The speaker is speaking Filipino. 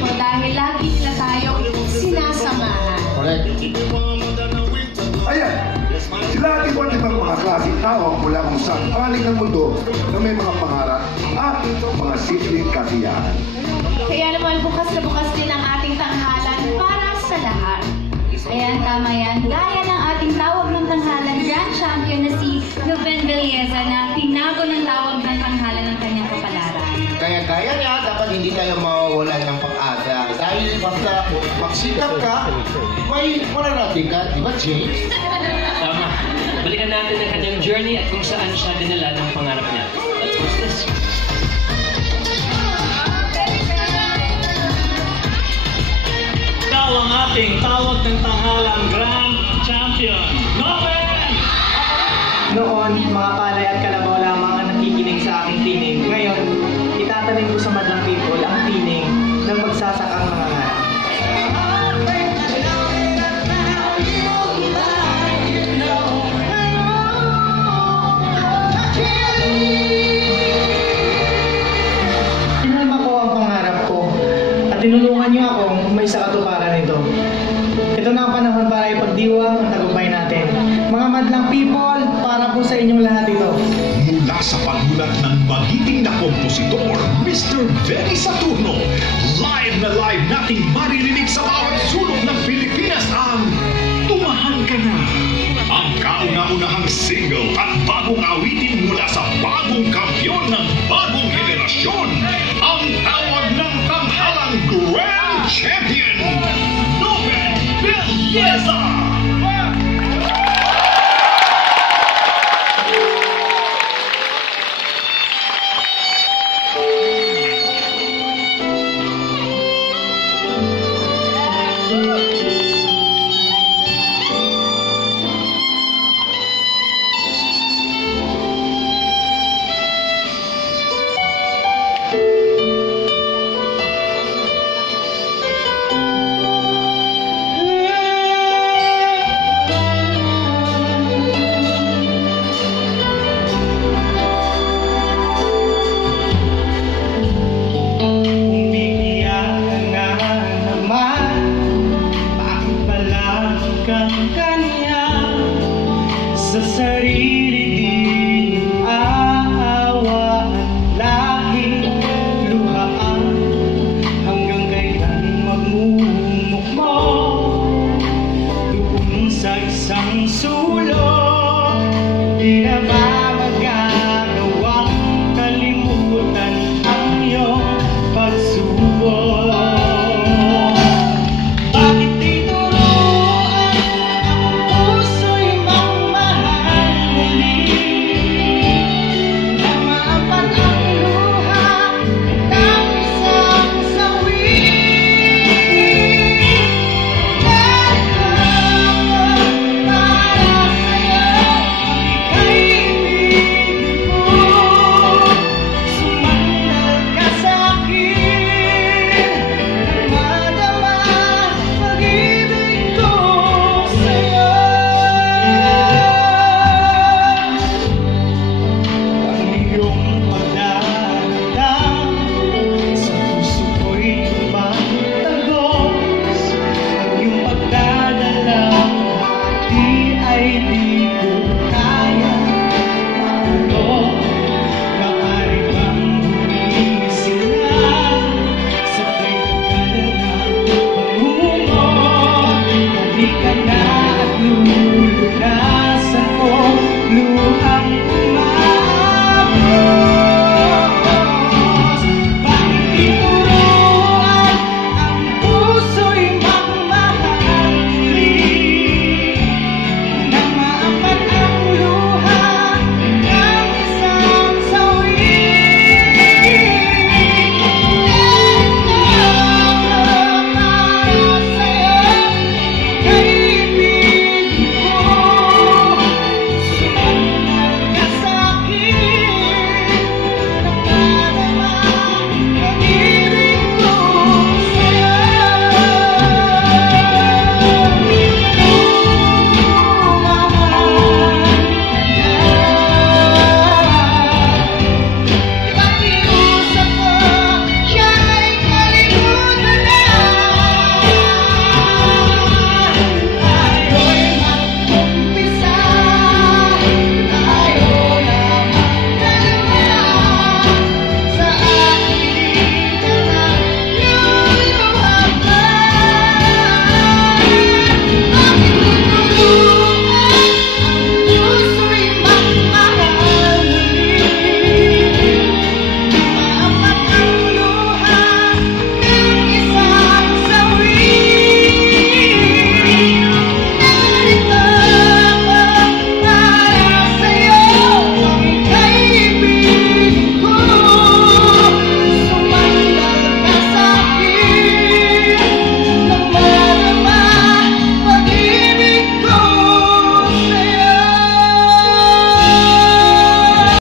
people dahil lagi nila tayong sinasamahan. Correct. Ayan, sila at iba't ibang mga klaseng tao mula kung saan panig ng mundo na may mga pangarap at mga simpleng kasiyahan. Kaya naman bukas na bukas din ang ating tanghalan para sa lahat. Ayan, tama yan. Gaya ng ating tawag ng tanghalan Grand Champion na si Nuben Villeza na tinago ng tawag ng tanghalan ng kanyang kapalaran. Kaya gaya niya, dapat hindi tayo mawawalan ng pag-asa. Dahil basta magsikap ka, may mararating ka, di ba, James? Tama. Balikan natin ang kanyang journey at kung saan siya dinala ng pangarap niya. Let's watch this. Ikaw ang ating tawag ng tanghalang Grand Champion, Nuben! Noon, mga palay at kalabaw lamang ang nakikinig sa aking tinig. Ngayon, itatanim ko sa madlang people ang tinig ng magsasakang mga ngayon. Tinalma ko ang pangarap ko at tinulungan niyo akong may sa katuparan nito. Ito na ang panahon para ipagdiwang ang tagumpay natin. Mga madlang people, para po sa inyong lahat ito. Mula sa pagulat ng magiting na kompositor, Mr. Benny Saturno, live na live nating maririnig sa bawat sulok ng Pilipinas ang Tumahan Ka Na. Ang kauna-unahang single at bagong awitin mula sa bagong kampiyon ng bagong henerasyon, ang tawag ng tanghalang Grand Champion, Nuben Villeza!